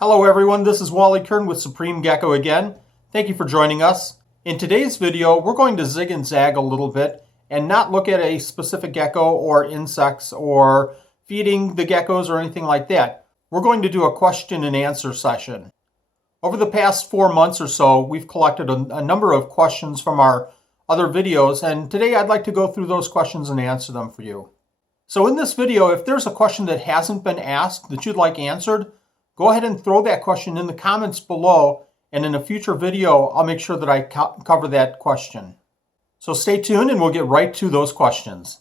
Hello everyone, this is Wally Kern with Supreme Gecko again. Thank you for joining us. In today's video, we're going to zig and zag a little bit and not look at a specific gecko or insects or feeding the geckos or anything like that. We're going to do a question and answer session. Over the past 4 months or so, we've collected a number of questions from our other videos, and today I'd like to go through those questions and answer them for you. So in this video, if there's a question that hasn't been asked that you'd like answered, go ahead and throw that question in the comments below, and in a future video, I'll make sure that I cover that question. So stay tuned and we'll get right to those questions.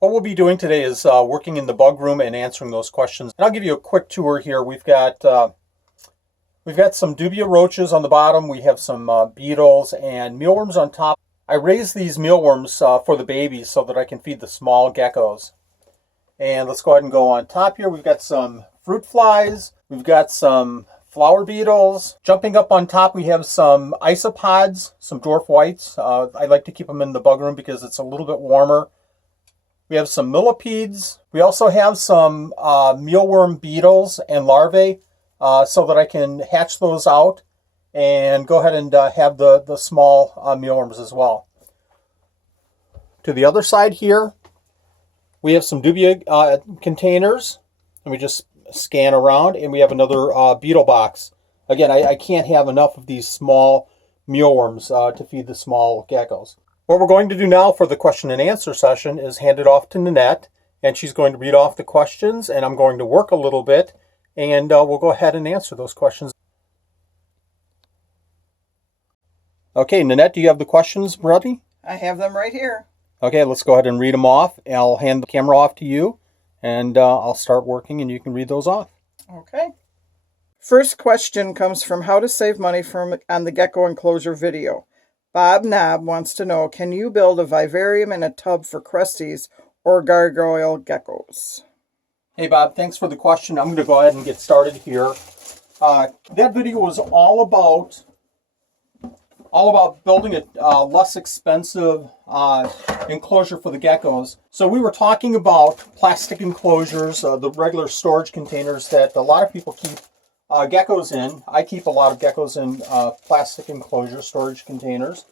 What we'll be doing today is working in the bug room and answering those questions. And I'll give you a quick tour here. We've got some dubia roaches on the bottom. We have some beetles and mealworms on top. I raise these mealworms for the babies so that I can feed the small geckos. And let's go ahead and go on top here. We've got some fruit flies. We've got some flower beetles. Jumping up on top, we have some isopods, some dwarf whites. I like to keep them in the bug room because it's a little bit warmer. We have some millipedes. We also have some mealworm beetles and larvae so that I can hatch those out and go ahead and have the small mealworms as well. To the other side here, we have some dubia containers. Let me just scan around, and we have another beetle box. Again, I can't have enough of these small mealworms to feed the small geckos. What we're going to do now for the question and answer session is hand it off to Nanette, and she's going to read off the questions, and I'm going to work a little bit, and we'll go ahead and answer those questions. Okay, Nanette, do you have the questions ready? I have them right here. Okay, let's go ahead and read them off. I'll hand the camera off to you, and I'll start working, and you can read those off. Okay. First question comes from How to Save Money on the Gecko Enclosure video. Bob Knob wants to know, can you build a vivarium in a tub for cresties or gargoyle geckos? Hey Bob, thanks for the question. I'm going to go ahead and get started here. That video was all about building a less expensive enclosure for the geckos. So we were talking about plastic enclosures, the regular storage containers that a lot of people keep geckos in. I keep a lot of geckos in plastic enclosure storage containers.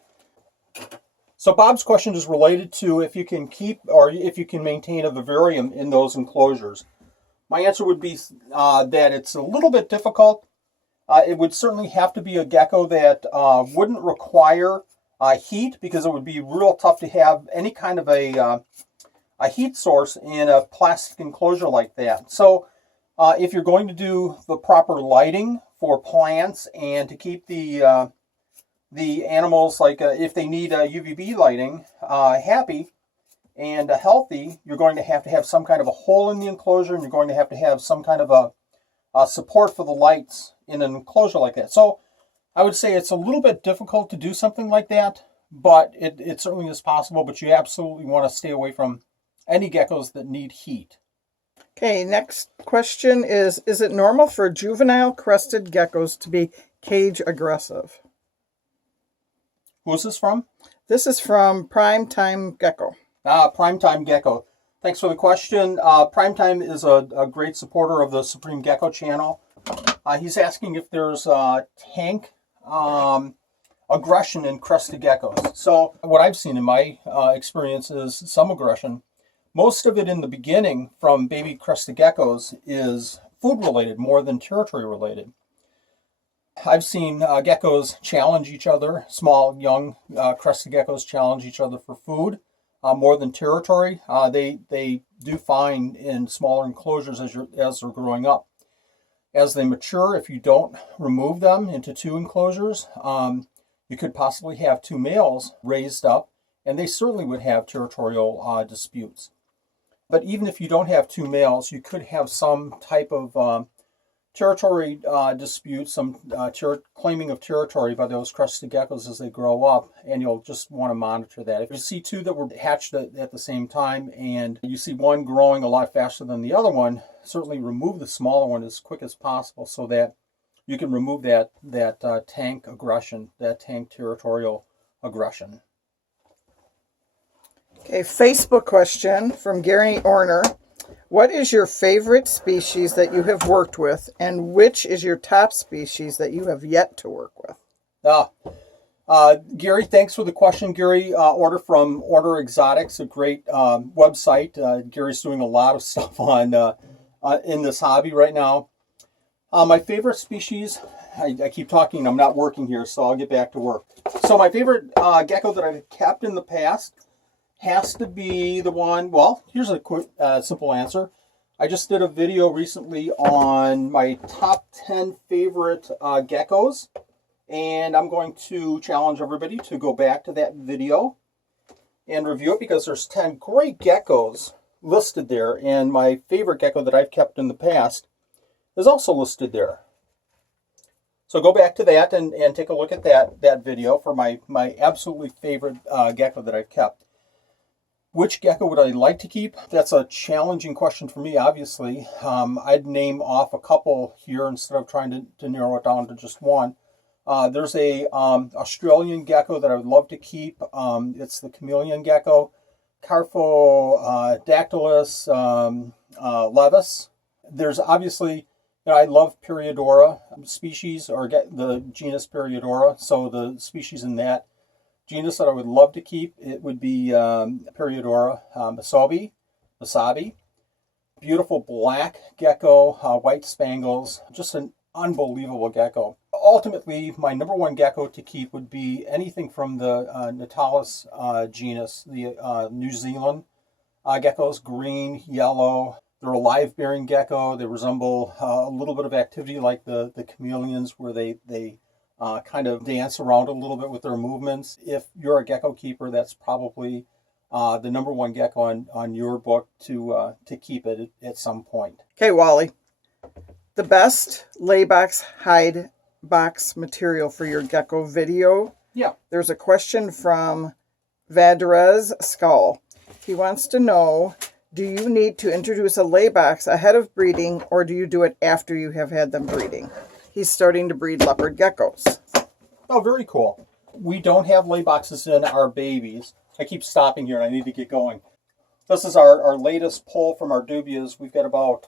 So Bob's question is related to if you can keep or if you can maintain a vivarium in those enclosures. My answer would be that it's a little bit difficult. It would certainly have to be a gecko that wouldn't require heat, because it would be real tough to have any kind of a heat source in a plastic enclosure like that. So if you're going to do the proper lighting for plants and to keep the animals, like if they need UVB lighting, happy and healthy, you're going to have some kind of a hole in the enclosure, and you're going to have some kind of a support for the lights in an enclosure like that. So I would say it's a little bit difficult to do something like that, but it certainly is possible, but you absolutely want to stay away from any geckos that need heat. Okay, next question is it normal for juvenile crested geckos to be cage aggressive? Who's this from? This is from Primetime Gecko. Primetime Gecko. Thanks for the question. Primetime is a great supporter of the Supreme Gecko channel. He's asking if there's tank aggression in crested geckos. So what I've seen in my experience is some aggression. Most of it in the beginning from baby crested geckos is food related more than territory related. I've seen geckos challenge each other, small young crested geckos challenge each other for food more than territory. They do fine in smaller enclosures as they're growing up. As they mature, if you don't remove them into two enclosures, you could possibly have two males raised up, and they certainly would have territorial disputes. But even if you don't have two males, you could have some type of territory disputes, some claiming of territory by those crested geckos as they grow up, and you'll just want to monitor that. If you see two that were hatched at the same time and you see one growing a lot faster than the other one, certainly remove the smaller one as quick as possible so that you can remove that tank aggression, that tank territorial aggression. Okay, Facebook question from Gary Orner. What is your favorite species that you have worked with, and which is your top species that you have yet to work with? Gary, thanks for the question. Gary, Order from Order Exotics, a great website. Gary's doing a lot of stuff on in this hobby right now. My favorite species, I keep talking, I'm not working here, so I'll get back to work. So my favorite gecko that I've kept in the past has to be the one, well, here's a quick, simple answer. I just did a video recently on my top 10 favorite geckos, and I'm going to challenge everybody to go back to that video and review it because there's 10 great geckos listed there, and my favorite gecko that I've kept in the past is also listed there. So go back to that and take a look at that video for my absolutely favorite gecko that I've kept. Which gecko would I like to keep? That's a challenging question for me, obviously. I'd name off a couple here instead of trying to narrow it down to just one. There's a Australian gecko that I would love to keep. It's the chameleon gecko, Carphodactylus levis. There's obviously, I love Periodora species, or the genus Periodora, so the species in that genus that I would love to keep, it would be Periodora masabi. Beautiful black gecko, white spangles, just an unbelievable gecko. Ultimately, my number one gecko to keep would be anything from the Natalis genus, the New Zealand geckos, green, yellow. They're a live-bearing gecko. They resemble a little bit of activity like the chameleons, where they kind of dance around a little bit with their movements. If you're a gecko keeper, that's probably the number one gecko on your book to keep it at some point. Okay, Wally. The best Laybacks hide box material for your gecko video. Yeah. There's a question from Vadrez Skull. He wants to know, do you need to introduce a Laybacks ahead of breeding, or do you do it after you have had them breeding? He's starting to breed leopard geckos. Oh, very cool. We don't have Layboxes in our babies. I keep stopping here and I need to get going. This is our latest pull from our dubias. We've got about,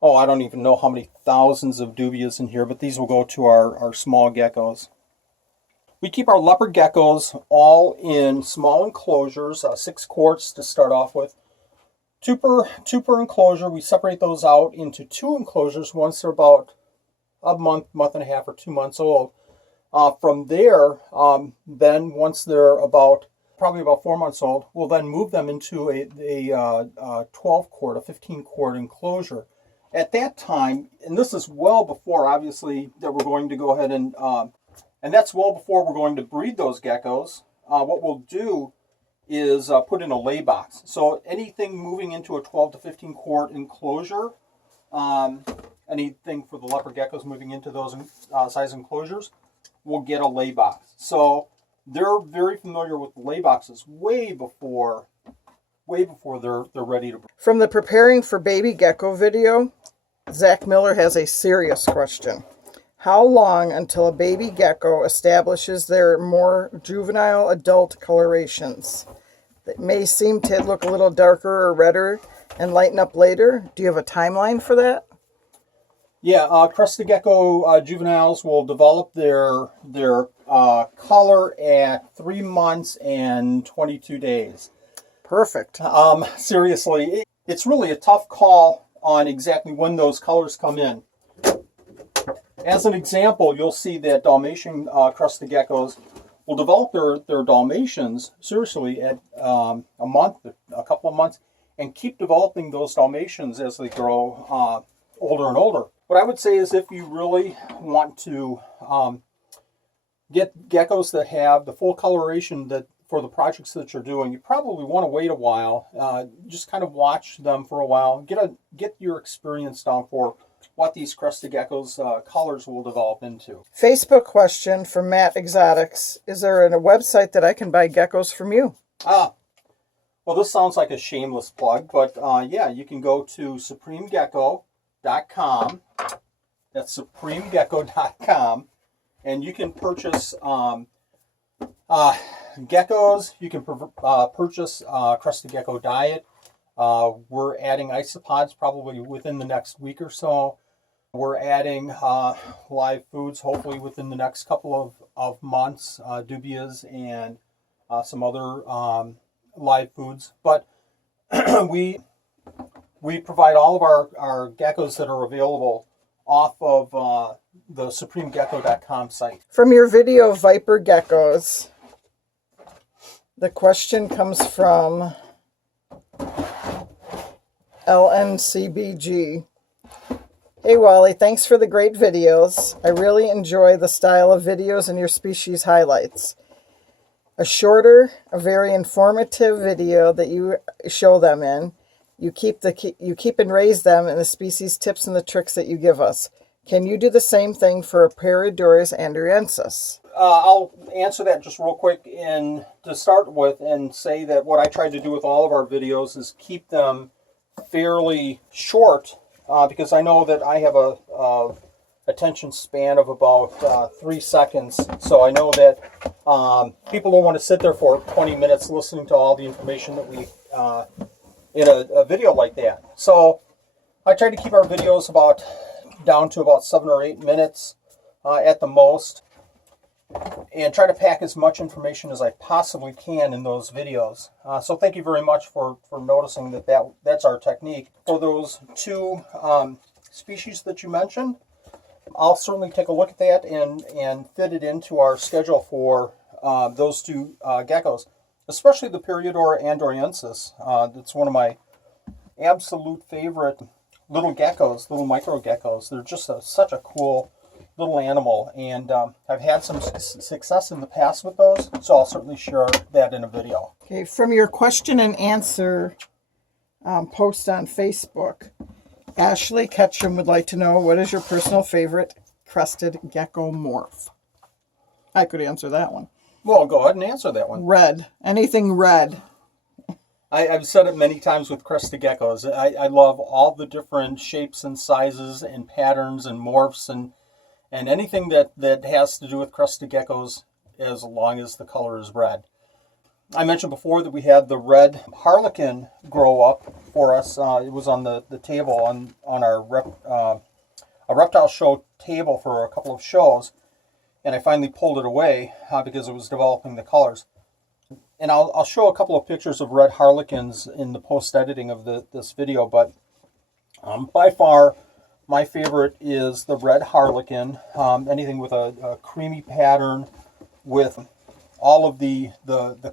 I don't even know how many thousands of dubias in here, but these will go to our small geckos. We keep our leopard geckos all in small enclosures, 6 quarts to start off with. Two per enclosure. We separate those out into 2 enclosures once they're about a month and a half, or 2 months old. From there, then once they're probably about 4 months old, we'll then move them into a 12 quart, a 15 quart enclosure. At that time, and this is well before, obviously, that we're going to go ahead and that's well before we're going to breed those geckos, what we'll do is put in a lay box. So anything moving into a 12 to 15 quart enclosure, anything for the leopard geckos moving into those size enclosures, will get a lay box. So they're very familiar with lay boxes way before they're ready to breed. From the Preparing for Baby Gecko video, Zach Miller has a serious question. How long until a baby gecko establishes their more juvenile adult colorations? That may seem to look a little darker or redder and lighten up later. Do you have a timeline for that? Yeah, crested gecko juveniles will develop their color at 3 months and 22 days. Perfect. Seriously, it's really a tough call on exactly when those colors come in. As an example, you'll see that Dalmatian crested geckos will develop their Dalmatians, seriously, at a couple of months, and keep developing those Dalmatians as they grow older and older. What I would say is, if you really want to get geckos that have the full coloration that for the projects that you're doing, you probably want to wait a while. Just kind of watch them for a while. Get your experience down for what these crested geckos colors will develop into. Facebook question from Matt Exotics. Is there a website that I can buy geckos from you? Well, this sounds like a shameless plug, but yeah, you can go to supremegecko.com. That's supremegecko.com, and you can purchase geckos. You can purchase crested gecko diet. We're adding isopods probably within the next week or so. We're adding live foods hopefully within the next couple of months, dubias and some other live foods. But we provide all of our geckos that are available off of the supremegecko.com site. From your video of viper geckos, the question comes from LNCBG. Hey Wally, thanks for the great videos. I really enjoy the style of videos and your species highlights. A shorter, a very informative video that you show them in. You keep and raise them in the species tips and the tricks that you give us. Can you do the same thing for Peridurus andriensis? I'll answer that just real quick and to start with and say that what I try to do with all of our videos is keep them fairly short because I know that I have a attention span of about 3 seconds. So I know that people don't want to sit there for 20 minutes listening to all the information that we in a video like that. So I try to keep our videos down to about 7 or 8 minutes at the most, and try to pack as much information as I possibly can in those videos. So thank you very much for noticing that's our technique. For those two species that you mentioned, I'll certainly take a look at that and fit it into our schedule for those two geckos, especially the Peridurus andriensis. That's one of my absolute favorite little geckos, little micro geckos. They're just such a cool little animal, and I've had some success in the past with those, so I'll certainly share that in a video. Okay, from your question and answer post on Facebook, Ashley Ketchum would like to know, what is your personal favorite crested gecko morph? I could answer that one. Well, go ahead and answer that one. Red. Anything red. I've said it many times with crested geckos. I love all the different shapes and sizes and patterns and morphs and anything that has to do with crested geckos as long as the color is red. I mentioned before that we had the red harlequin grow up for us. It was on the table on our a reptile show table for a couple of shows, and I finally pulled it away because it was developing the colors. And I'll show a couple of pictures of red harlequins in the post-editing of this video, but by far my favorite is the red harlequin. Anything with a creamy pattern with all of the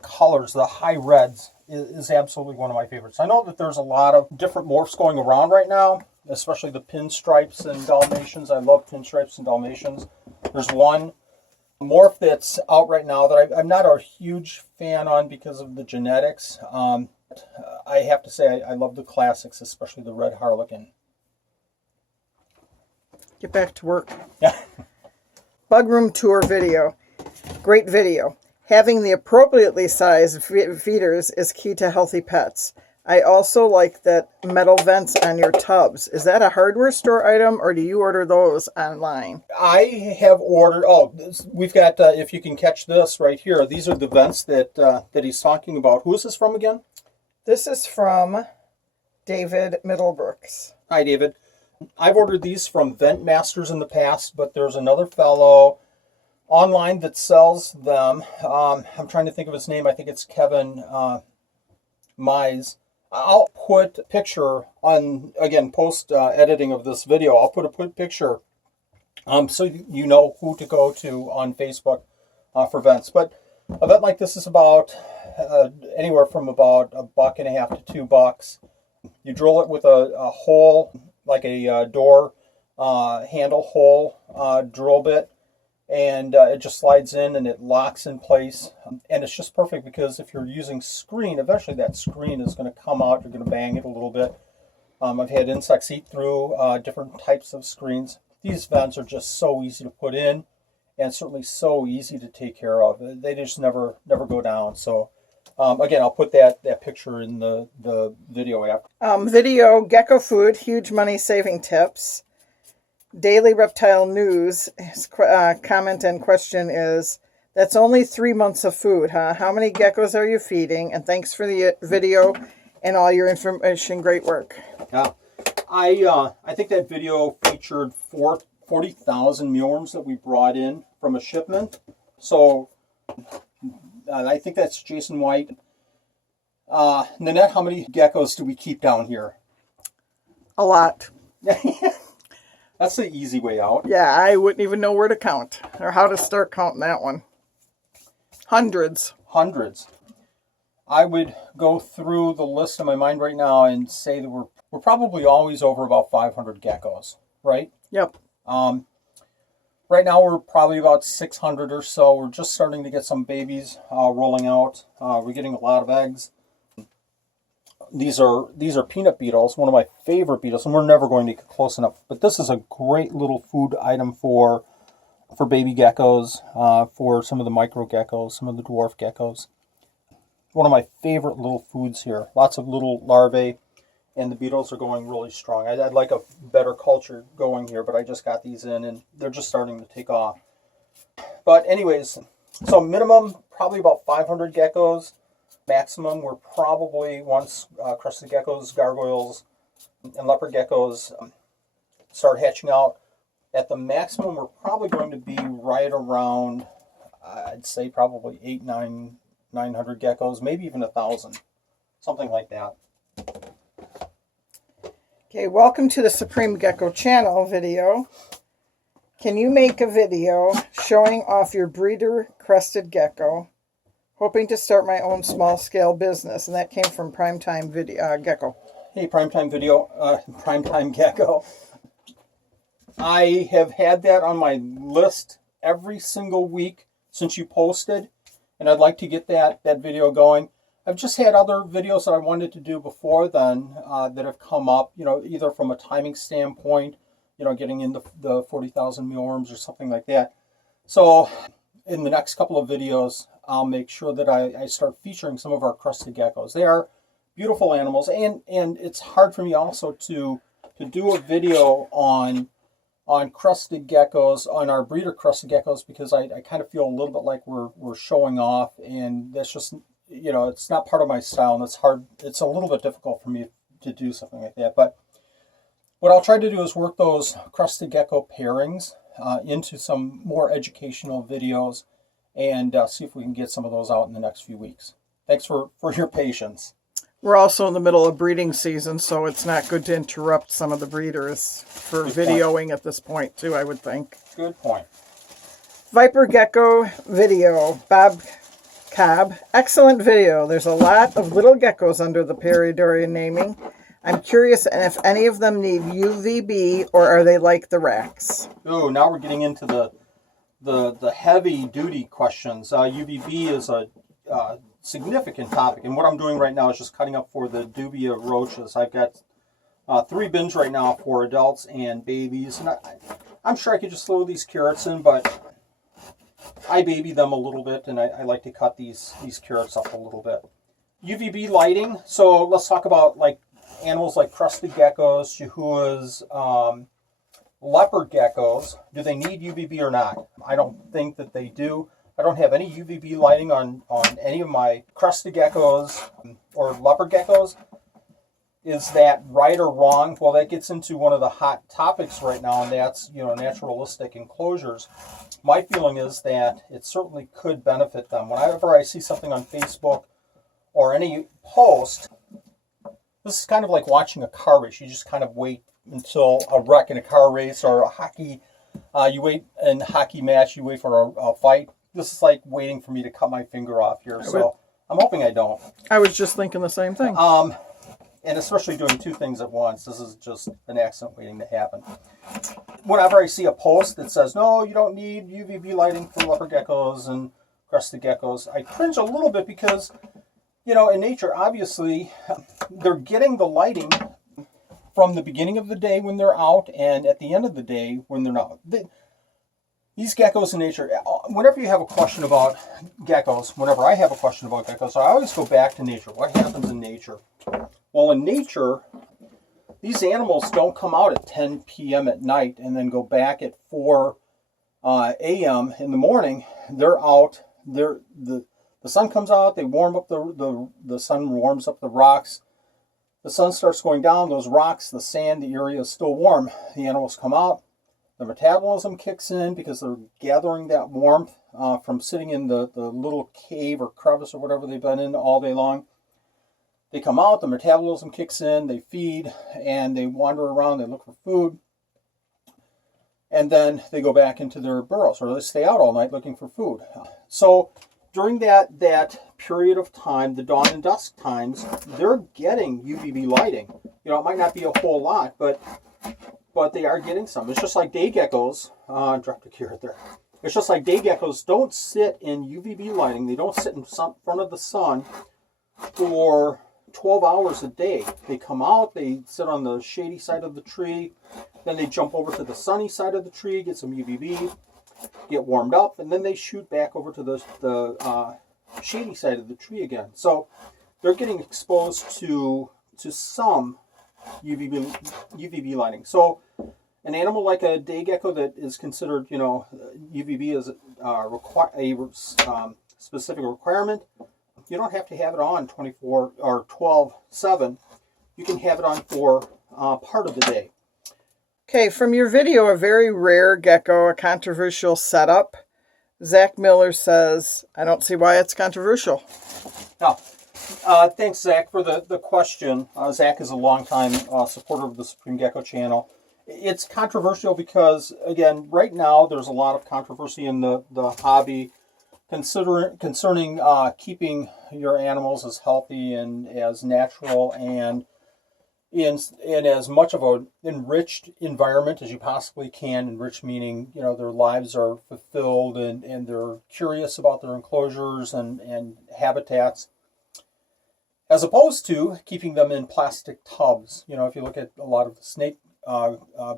colors, the high reds, is absolutely one of my favorites. I know that there's a lot of different morphs going around right now, especially the pinstripes and Dalmatians. I love pinstripes and Dalmatians. There's one morph that's out right now that I'm not a huge fan on because of the genetics. I have to say I love the classics, especially the red harlequin. Get back to work. Yeah. Bug room tour video. Great video. Having the appropriately sized feeders is key to healthy pets. I also like that metal vents on your tubs. Is that a hardware store item, or do you order those online? I have ordered, we've got, if you can catch this right here, these are the vents that he's talking about. Who is this from again? This is from David Middlebrooks. Hi, David. I've ordered these from Vent Masters in the past, but there's another fellow online that sells them. I'm trying to think of his name. I think it's Kevin Mize. I'll put a picture on, again, post-editing of this video. I'll put a picture so you know who to go to on Facebook for vents. But a vent like this is about anywhere from about $1.50 to $2. You drill it with a hole, like a door handle hole drill bit, and it just slides in and it locks in place. And it's just perfect because if you're using screen, eventually that screen is going to come out. You're going to bang it a little bit. I've had insects eat through different types of screens. These vents are just so easy to put in, and certainly so easy to take care of. They just never go down. So again, I'll put that picture in the video after. Video gecko food, huge money saving tips. Daily Reptile News, his comment and question is, that's only 3 months of food, huh? How many geckos are you feeding? And thanks for the video and all your information. Great work. Yeah, I think that video featured 40,000 mealworms that we brought in from a shipment. So I think that's Jason White. Nanette, how many geckos do we keep down here? A lot. That's the easy way out. Yeah, I wouldn't even know where to count or how to start counting that one. Hundreds. I would go through the list in my mind right now and say that we're probably always over about 500 geckos, right? Yep. Right now we're probably about 600 or so. We're just starting to get some babies rolling out. We're getting a lot of eggs. These are peanut beetles, one of my favorite beetles, and we're never going to get close enough. But this is a great little food item for baby geckos, for some of the micro geckos, some of the dwarf geckos. One of my favorite little foods here. Lots of little larvae, and the beetles are going really strong. I'd like a better culture going here, but I just got these in, and they're just starting to take off. But anyways, so minimum, probably about 500 geckos. Maximum, we're probably, once crested geckos, gargoyles, and leopard geckos start hatching out, at the maximum, we're probably going to be right around, I'd say probably 900 geckos, maybe even 1,000, something like that. Okay, welcome to the Supreme Gecko channel video. Can you make a video showing off your breeder crested gecko? Hoping to start my own small-scale business. And that came from Primetime Video Gecko. Hey, Primetime Gecko. I have had that on my list every single week since you posted, and I'd like to get that video going. I've just had other videos that I wanted to do before then that have come up, either from a timing standpoint, getting into the 40,000 mealworms or something like that. So in the next couple of videos, I'll make sure that I start featuring some of our crested geckos. They are beautiful animals, and it's hard for me also to do a video on crested geckos, on our breeder crested geckos, because I kind of feel a little bit like we're showing off, and that's just, it's not part of my style, and it's a little bit difficult for me to do something like that. But what I'll try to do is work those crested gecko pairings into some more educational videos, and see if we can get some of those out in the next few weeks. Thanks for your patience. We're also in the middle of breeding season, so it's not good to interrupt some of the breeders for videoing at this point, too, I would think. Good point. Viper Gecko video. Bob Cobb. Excellent video. There's a lot of little geckos under the Peridorian naming. I'm curious if any of them need UVB, or are they like the racks? Oh, now we're getting into the heavy-duty questions. UVB is a significant topic, and what I'm doing right now is just cutting up for the dubia roaches. I've got 3 bins right now for adults and babies, and I'm sure I could just throw these carrots in, but I baby them a little bit, and I like to cut these carrots up a little bit. UVB lighting. So let's talk about animals like crested geckos, chihuahuas, leopard geckos. Do they need UVB or not? I don't think that they do. I don't have any UVB lighting on any of my crested geckos or leopard geckos. Is that right or wrong? Well, that gets into one of the hot topics right now, and that's naturalistic enclosures. My feeling is that it certainly could benefit them. Whenever I see something on Facebook or any post, this is kind of like watching a car race. You just kind of wait until a wreck in a car race, or a hockey. You wait in a hockey match. You wait for a fight. This is like waiting for me to cut my finger off here. So I'm hoping I don't. I was just thinking the same thing. And especially doing 2 things at once. This is just an accident waiting to happen. Whenever I see a post that says, no, you don't need UVB lighting for leopard geckos and crested geckos, I cringe a little bit because, in nature, obviously, they're getting the lighting from the beginning of the day when they're out and at the end of the day when they're not. These geckos in nature, whenever you have a question about geckos, whenever I have a question about geckos, I always go back to nature. What happens in nature? Well, in nature, these animals don't come out at 10 p.m. at night and then go back at 4 a.m. in the morning. They're out. The sun comes out. They warm up the sun warms up the rocks. The sun starts going down. Those rocks, the sand, the area is still warm. The animals come out. The metabolism kicks in because they're gathering that warmth from sitting in the little cave or crevice or whatever they've been in all day long. They come out, the metabolism kicks in, they feed, and they wander around, they look for food. And then they go back into their burrows, or they stay out all night looking for food. So during that period of time, the dawn and dusk times, they're getting UVB lighting. You know, it might not be a whole lot, but they are getting some. It's just like day geckos. Dropped a carrot there. It's just like day geckos don't sit in UVB lighting. They don't sit in front of the sun for 12 hours a day. They come out, they sit on the shady side of the tree, then they jump over to the sunny side of the tree, get some UVB, get warmed up, and then they shoot back over to the shady side of the tree again. So they're getting exposed to some UVB lighting. So an animal like a day gecko that is considered, you know, UVB is a specific requirement. You don't have to have it on 24 or 12/7. You can have it on for part of the day. Okay, from your video, a very rare gecko, a controversial setup. Zach Miller says, I don't see why it's controversial. Now, thanks, Zach, for the question. Zach is a longtime supporter of the Supreme Gecko channel. It's controversial because, again, right now there's a lot of controversy in the hobby concerning keeping your animals as healthy and as natural and in as much of an enriched environment as you possibly can. Enriched meaning, you know, their lives are fulfilled and they're curious about their enclosures and habitats, as opposed to keeping them in plastic tubs. You know, if you look at a lot of the snake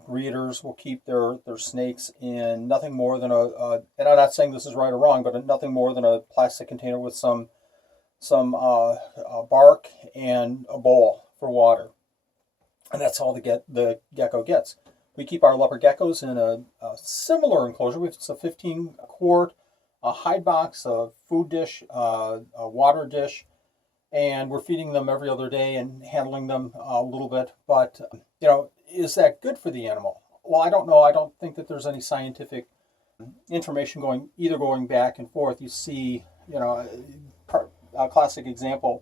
breeders will keep their snakes in nothing more than and I'm not saying this is right or wrong, but nothing more than a plastic container with some bark and a bowl for water. And that's all the gecko gets. We keep our leopard geckos in a similar enclosure. It's a 15-quart hide box, a food dish, a water dish, and we're feeding them every other day and handling them a little bit. But, you know, is that good for the animal? Well, I don't know. I don't think that there's any scientific information going back and forth. You see, you know, a classic example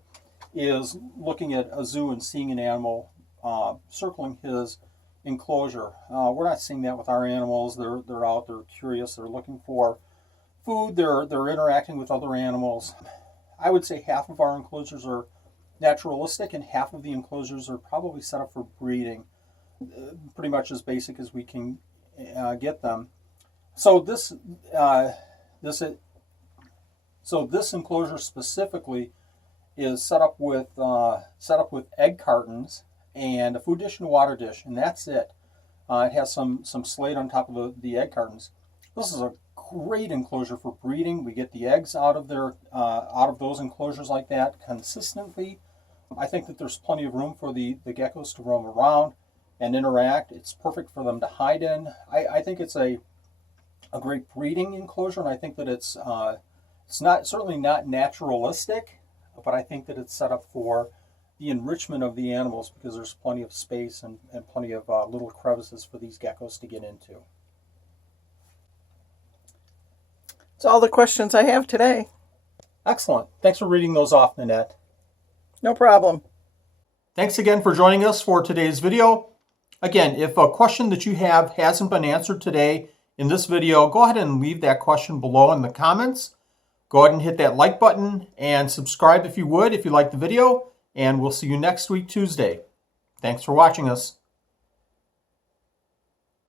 is looking at a zoo and seeing an animal circling his enclosure. We're not seeing that with our animals. They're out, they're curious, they're looking for food, they're interacting with other animals. I would say half of our enclosures are naturalistic and half of the enclosures are probably set up for breeding. Pretty much as basic as we can get them. So this enclosure specifically is set up with egg cartons and a food dish and a water dish, and that's it. It has some slate on top of the egg cartons. This is a great enclosure for breeding. We get the eggs out of those enclosures like that consistently. I think that there's plenty of room for the geckos to roam around and interact. It's perfect for them to hide in. I think it's a great breeding enclosure, and I think that it's certainly not naturalistic, but I think that it's set up for the enrichment of the animals because there's plenty of space and plenty of little crevices for these geckos to get into. That's all the questions I have today. Excellent. Thanks for reading those off, Nanette. No problem. Thanks again for joining us for today's video. Again, if a question that you have hasn't been answered today in this video, go ahead and leave that question below in the comments. Go ahead and hit that like button and subscribe if you would, if you like the video. And we'll see you next week, Tuesday. Thanks for watching us.